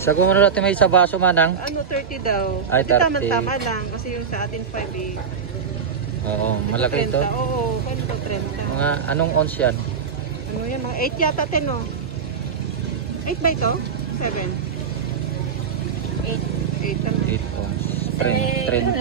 Sa gumano natin may isa baso manang? Ano, 30 daw. Ay, 30. Tama-tama lang. Kasi yung sa atin 5 eh. Oo, malaki 30. ito. Oo, kano to 30. Mga anong ounce yan? Ano yan, mga 8 yata 10 oh. 8 ba ito? 7? 8 ano? 8 ounce. 30.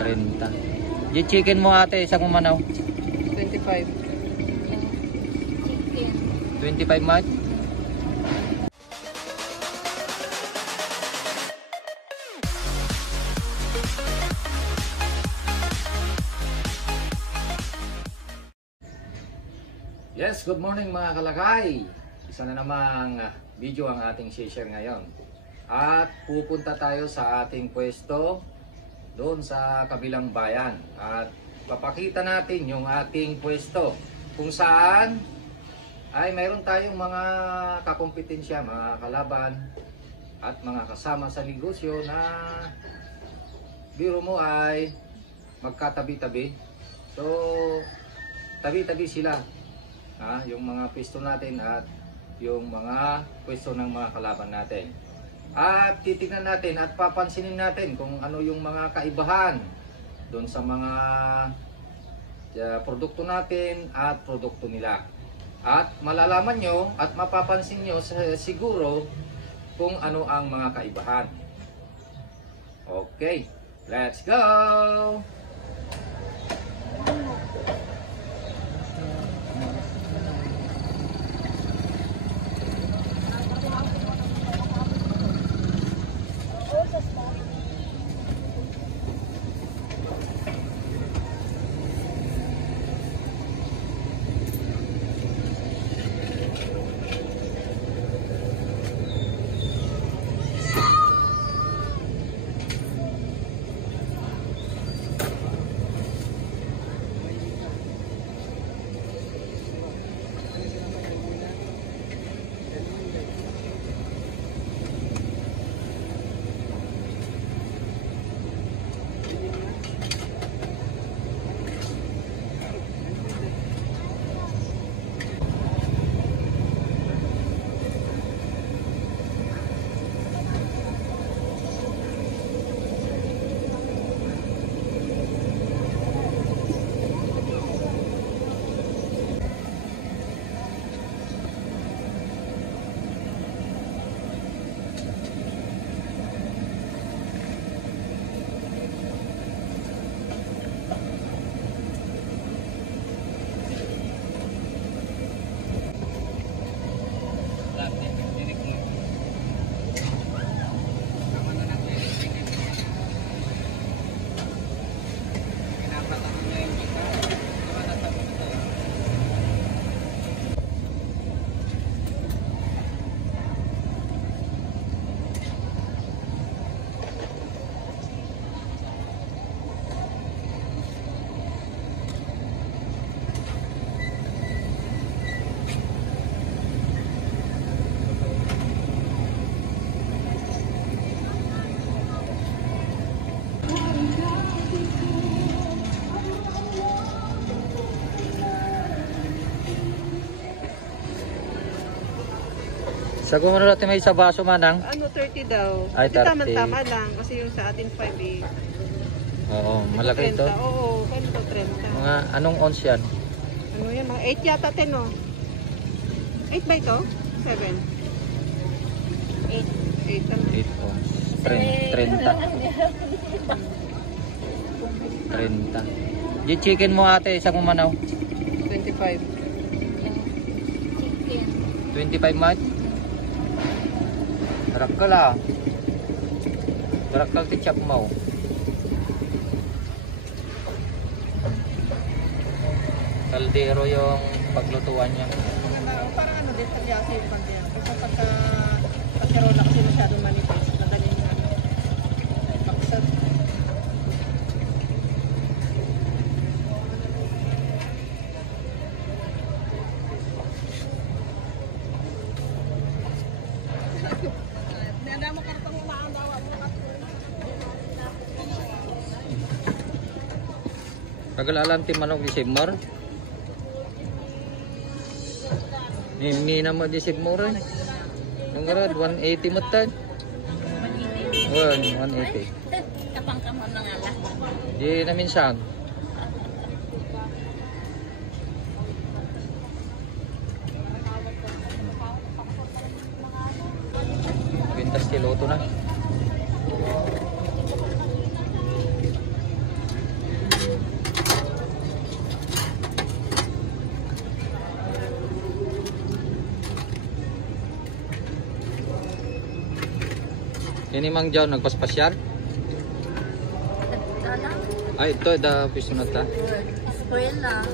30. Yung chicken mo ate, isang umanaw? 25. 25 mat? Yes, good morning mga kalakay. Isa na namang video ang ating share ngayon. At pupunta tayo sa ating pwesto doon sa kabilang bayan. At papakita natin yung ating pwesto kung saan ay mayroon tayong mga kakompetensya, mga kalaban at mga kasama sa negosyo na biro mo ay magkatabi-tabi. So, tabi-tabi sila. Yung mga pwesto natin at yung mga pwesto ng mga kalaban natin. At titingnan natin at papansinin natin kung ano yung mga kaibahan doon sa mga produkto natin at produkto nila. At malalaman nyo at mapapansin nyo siguro kung ano ang mga kaibahan. Okay, let's go! Sa gumano natin may isa baso manang? Ano, 30 daw. Ay, 30. Tama-tama lang. Kasi yung sa atin 5 eh. Oo, malaki 30. ito. Oo, kano to 30. Mga anong ounce yan? Ano yan, mga 8 yata 10 oh. 8 ba ito? 7? 8 ano? 8 ounce. 30. 30. Yung chicken mo ate, isang umanaw? 25. 25 mat? Harap ka lang. Harap ka tichap mo. Kaldero yung paglutuan niya. Parang ano din, tagyasi yung pagyan. Kasi pagkaroon na kasi masyadong manipis. Madali yung ano. Paksat. Nanda mo kartong maandawa mo. Tagal-alam ti manok ni Simar. Hindi na mo disig mo rin. Ang garad, 180 mo tan. 180. Kapang ka mo mga alas. Di na minsan. Pintas kiloto na. Ini Mang John nagpaspasyal? Ay, ito da piso na ta. Eskwela.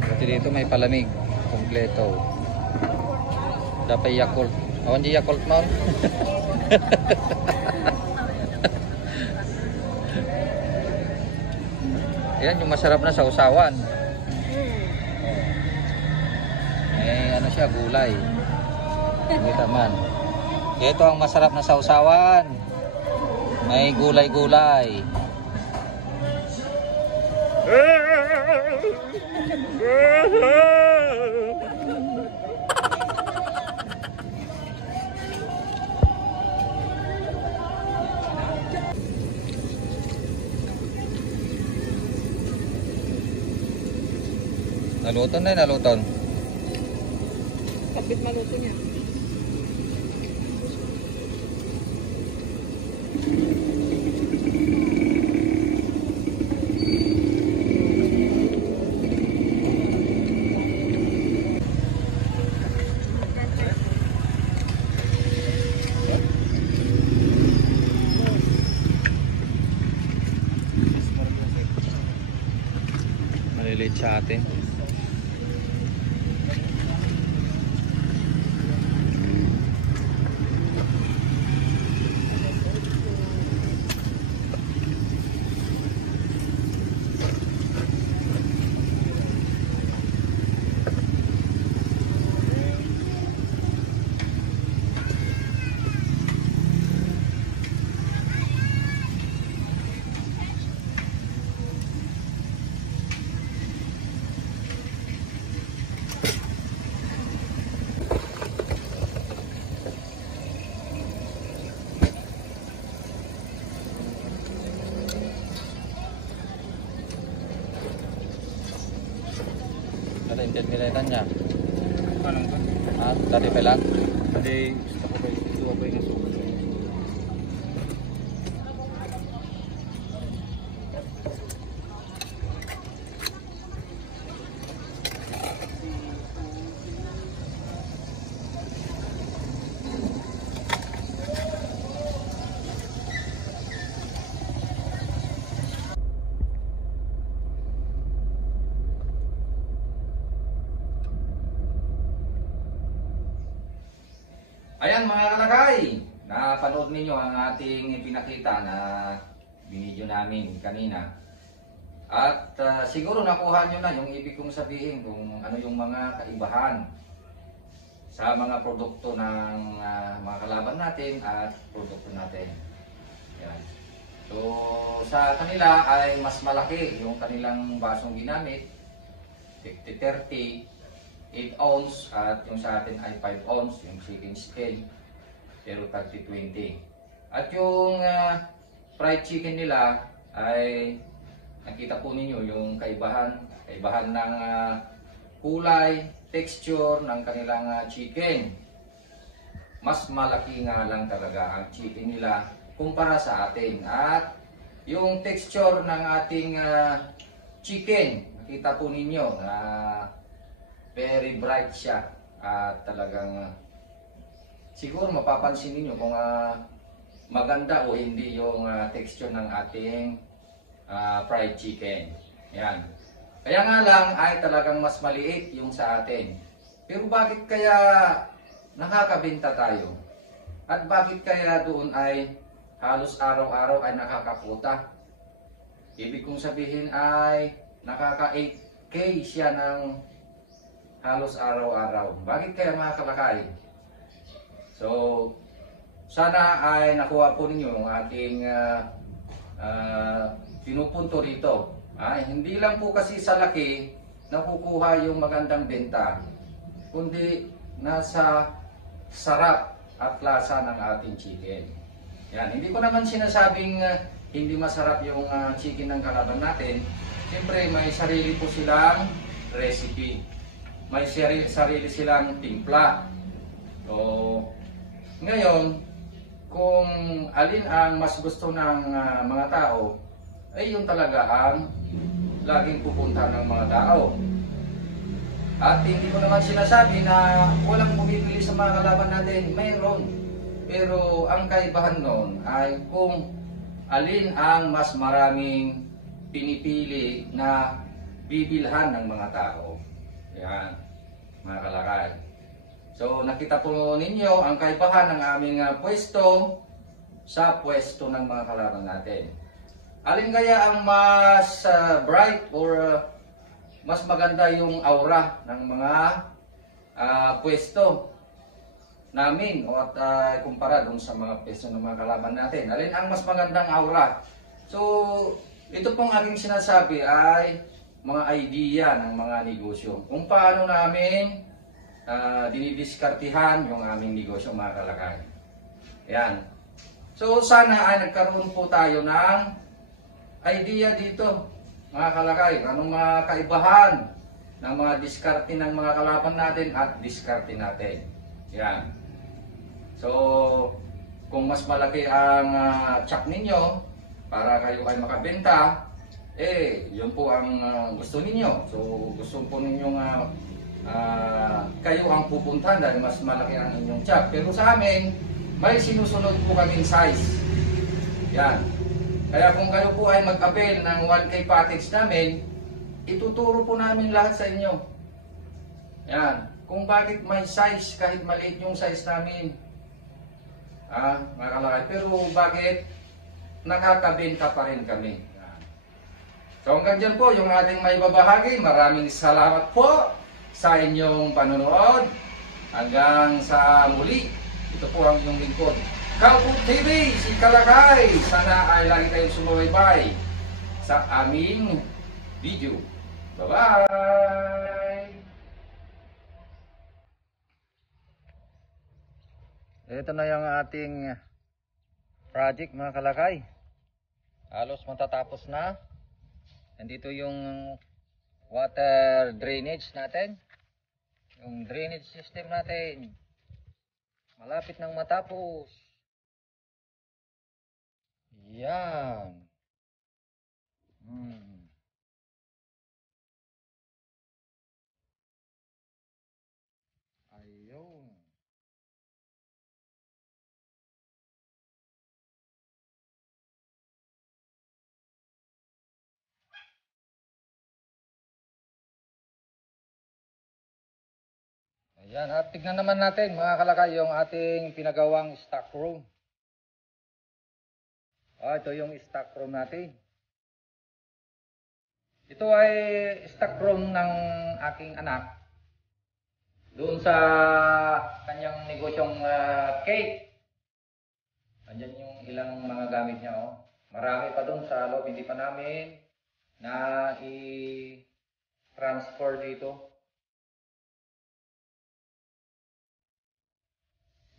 Pati dito may palamig. Kompleto. Dapat Yakult. Awan di Yakult mo. Yan yung masarap na sausawan. Ano siya, gulay. Kita man. Ito ang masarap na sausawan. May gulay-gulay. Naluton na, naluton. Kapit maluto niya. Malilate sa atin. Ano yung nilaitan niya? Anong ba? Dati pa lang? Hindi, gusto ko ba yung ba yung asukan? Ayan mga kalagay, napanood ninyo ang ating pinakita na binidyo namin kanina. At siguro nakuha nyo na yung ibig kong sabihin kung ano yung mga kaibahan sa mga produkto ng mga kalaban natin at produkto natin. Ayan. So sa kanila ay mas malaki yung kanilang basong ginamit, 50-30. 8 ounce at yung sa atin ay 5 ounce yung chicken skin, pero 30-20. At yung fried chicken nila ay nakita po ninyo yung kaibahan ng kulay, texture ng kanilang chicken. Mas malaki nga lang talaga ang chicken nila kumpara sa atin. At yung texture ng ating chicken, nakita po ninyo na very bright siya at talagang siguro mapapansin niyo kung maganda o hindi yung texture ng ating fried chicken. Yan. Kaya nga lang ay talagang mas maliit yung sa atin. Pero bakit kaya nakakabenta tayo? At bakit kaya doon ay halos araw-araw ay nakakaputa? Ibig kong sabihin ay nakaka 8 siya ng halos araw-araw. Bakit kaya mga kalakay? So, sana ay nakuha po ninyo yung aking pinupunto rito. Hindi lang po kasi sa laki nakukuha yung magandang benta, kundi nasa sarap at lasa ng ating chicken. Yan, hindi ko naman sinasabing hindi masarap yung chicken ng kalaban natin. Siyempre may sarili po silang recipe. May sarili silang timpla. So, ngayon, kung alin ang mas gusto ng mga tao, ay yun talaga ang laging pupunta ng mga tao. At hindi ko naman sinasabi na walang bumibili sa mga kalaban natin. Mayroon. Pero ang kaibahan nun ay kung alin ang mas maraming pinipili na bibilhan ng mga tao. Yan, mga kalakay. So nakita po ninyo ang kaibahan ng aming pwesto sa pwesto ng mga kalaban natin. Alin kaya ang mas bright or mas maganda yung aura ng mga pwesto namin at kumpara dun sa mga pwesto ng mga kalaban natin? Alin ang mas magandang aura? So, ito pong aking sinasabi ay mga idea ng mga negosyo. Kung paano namin dinidiskartihan yung aming negosyo, mga kalakay. Yan. So, sana ay nagkaroon po tayo ng idea dito, mga kalakay. Anong mga kaibahan ng mga diskarte ng mga kalaban natin at diskarte natin. Yan. So, kung mas malaki ang tsak ninyo para kayo ay makabenta, yun po ang gusto ninyo. So, gusto po ninyong kayo ang pupuntahan dahil mas malaki ang inyong tsak. Pero sa amin, may sinusunod po kaming size. Yan. Kaya kung kayo po ay mag-avail ng 1K package namin, ituturo po namin lahat sa inyo. Yan. Kung bakit may size, kahit maliit yung size namin. Mga kalakay. Pero bakit nakakabenta pa rin kami. Yan. So hanggang dyan po yung ating may babahagi. Maraming salamat po sa inyong panonood. Hanggang sa muli. Ito po ang inyong lingkod, Kalbo TV, si Kalakay. Sana ay lagi kayong sumubaybay sa aming video. Bye-bye! Ito na yung ating project, mga kalakay. Halos matatapos na. Nandito yung water drainage natin. Yung drainage system natin. Malapit nang matapos. Yan. Ayun. Ayan, at tignan naman natin mga kalakay yung ating pinagawang stock room. Ito yung stock room natin. Ito ay stock room ng aking anak. Doon sa kanyang negosyong cake. Andyan yung ilang mga gamit niya. Oh. Marami pa doon sa loob. Hindi pa namin na i-transfer dito.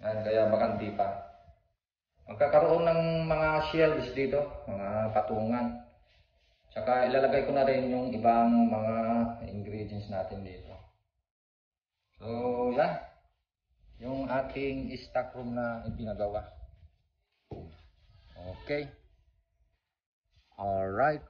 Yan, kaya bakanti pa. Magkakaroon ng mga shelves dito, mga patungan. Tsaka ilalagay ko na rin yung ibang mga ingredients natin dito. So, yan. Yung ating stock room na ipinagawa. Okay. Alright.